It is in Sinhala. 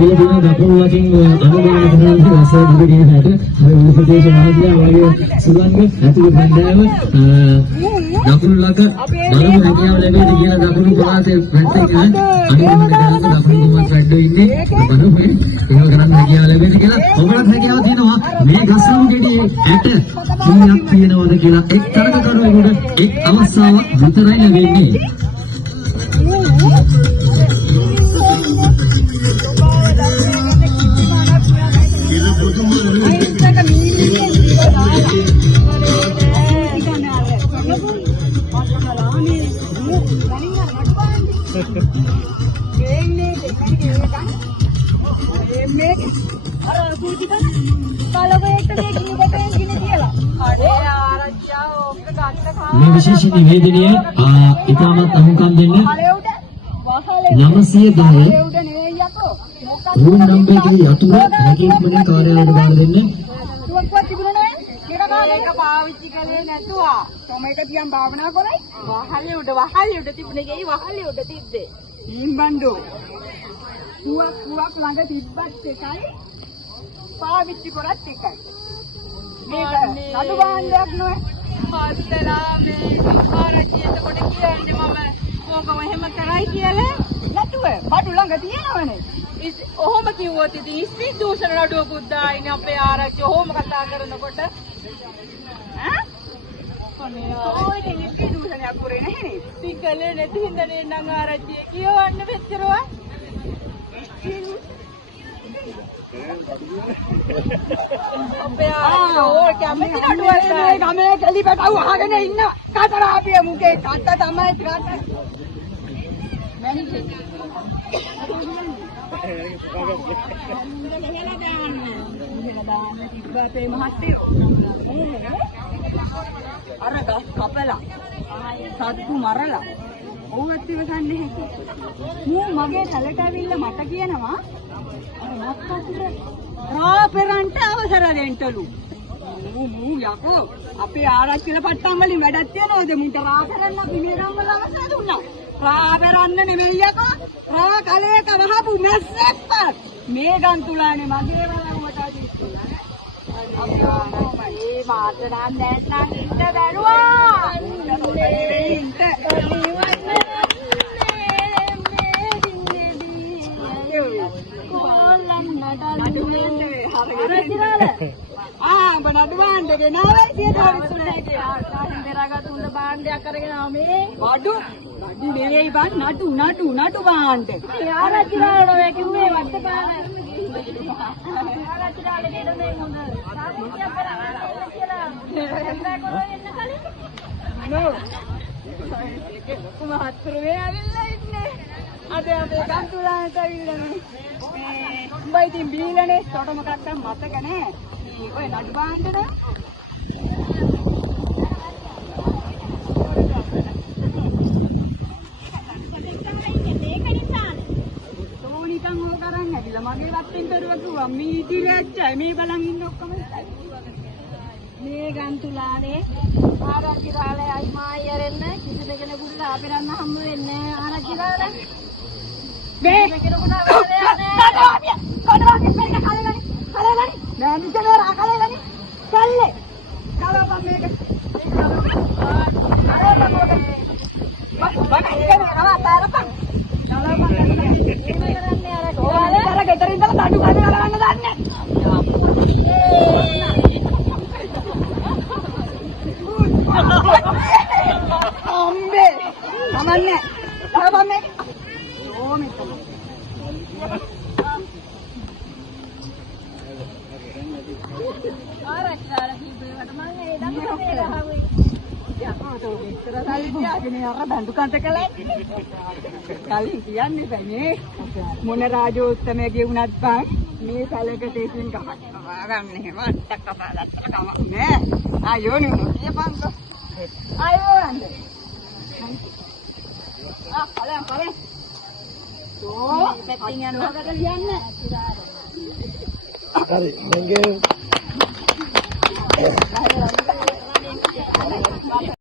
ඇවිල්ලා තියෙන දකුණු වශයෙන් අනුගමනය කරන රසය දිගින් හැට මේ උපදේශ මහත්මයා වගේ සුලංග ඇතුළු බණ්ඩායම දකුණු ලක බලමු හැකියාව ලැබෙයිද කියලා දකුණු පළාතේ පැත්තේ අනුගමනය කරන දකුණු කුමාර රැඩ්ඩෝ ඉන්නේ බලමු ඒක කරන්න හැකියාව ලැබෙයිද කියලා ඔබලත් හැකියාව තියෙනවා මේ ගස්ලමු ගෙඩියේ ඇට කීයක් තියෙනවද කියලා එක් තරගකරුවෙකුට එක් අවස්ථාවක් විතරයි ලැබෙන්නේ මේ විශේෂ නිවේදනය ඉතාමත් අමුකම් දෙන්න 910 රූම් නම්බර් එකේ යතුරු හැකියාවෙන් කාර්යාලයට බාර දෙන්න ඒක පාවිච්චි කළේ නැතුව ටොමේටෝ තියන් භාවනා කරයි වහලේ උඩ තිබුණේ ගෙයි වහලේ උඩ තිබ්බේ ඊම්බන්දෝ පුවක් ළඟ තිබ්බත් එකයි පාවිච්චි කරත් එකයි මේක නඩු බාණ්ඩයක් නෙවෙයි හතරා මේ ආරච්චි එතකොට කියන්නේ මම ඕකම එහෙම කරයි කියලා නැතුව බඩු ළඟ තියෙනවනේ ඔහොම කිව්වොත් ඉතින් ඉස්සින් දූෂණ නඩුවකුත් දායිනේ අපේ ආරච්චි ඔහොම කතා කරනකොට ඔය ඉස්සින් දූෂණයක් කරේ නැහැ සිංහලේ නැති හින්දානේ නම් ආරච්චි කියවන්න වෙච්චරවා අපේ ආරච්චි කැමති නඩුවක් මේ ගමේ කලි පැටව අහගෙන ඉන්න කතරාපිය මුකේ කත්ත තමයි කත මැනිකේ ඉබ්බතේ මහත්තයෝ අර ගස් කපලා සත්තු මරලා ඕවත් ඉවසන්නේ හැටි මූ මගේ තලට ඇවිල්ලා මට කියනවා අර මක්කතුර රාපෙරන්ට අවසර දෙන්නලු මූ යකෝ අපේ ආරච්චිල පට්ටම් වලින් වැඩක් තියනවද මුන්ට රාපෙරන්න අපි මේ රම්වල අවසර දුන්නා රාපෙරන්න නෙමෙයි යකෝ රා කලයක වහපු මැස්සෙක්පත් මේ ගන් තුලානේ මගේ වලවට අදිස්තුලා ඒ මාතර නැත්නම් ඉන්න බැරුවා බනඩ බාණ්ඩ ගෙනාවයි තුන්ද බාණ්ඩයක් අරගෙන මේ වඩු නෙවෙයි බන් නටු බාණ්ඩ ආරච්චිලාට ඔය කිව්වේ වත්තපාන ආරච්චිලාට දෙන්න මේ මොන සාමිච්චයක් කරලා කියලා එන්න කලින් නෝ ලොකු මහත්තුරුවේ ඇවිල්ලා ඉන්නේ අද අපේ කන්තුලාට ඇවිල්ලා මේ උඹ ඉතින් බීලානේ තොට මොකක්ද මතක නැහැ ඔය නඩු බාණ්ඩද තෝනිකන් ඕක කරන්නේ නැතිලා මගේ වත්තෙන් කරුවා කිව්වා මේ ඉතිරියච්චයි මේ බලන් ඉන්න ඔක්කොම මේ ගන්තුලානේ ආරච්චිලාලේ අයි මායරෙන්න කිසි දෙකෙකුට ආපෙරන්න හම්බ වෙන්නේ ආරච්චිලාලා මේ කෙනෙකුට ආවලේ කොඩවාගේ පෙරක කලගනි නෑ නිකනේ රාකලගනි කල්ලේ කලපම් මේක කලින් කියන්නේ බෑනේ මොන රාජෝත්තමයේ වුණත් බං මේ සැලකට ඉතින් ගහක් ගන්න එහෙම අට්ටක් කපාලා ගමක් නෑ ආයෝනේ කියපන්කෝ ආයෝනන්ද කලින් පැත්තින් යනවා කඩ ලියන්න හරි thank you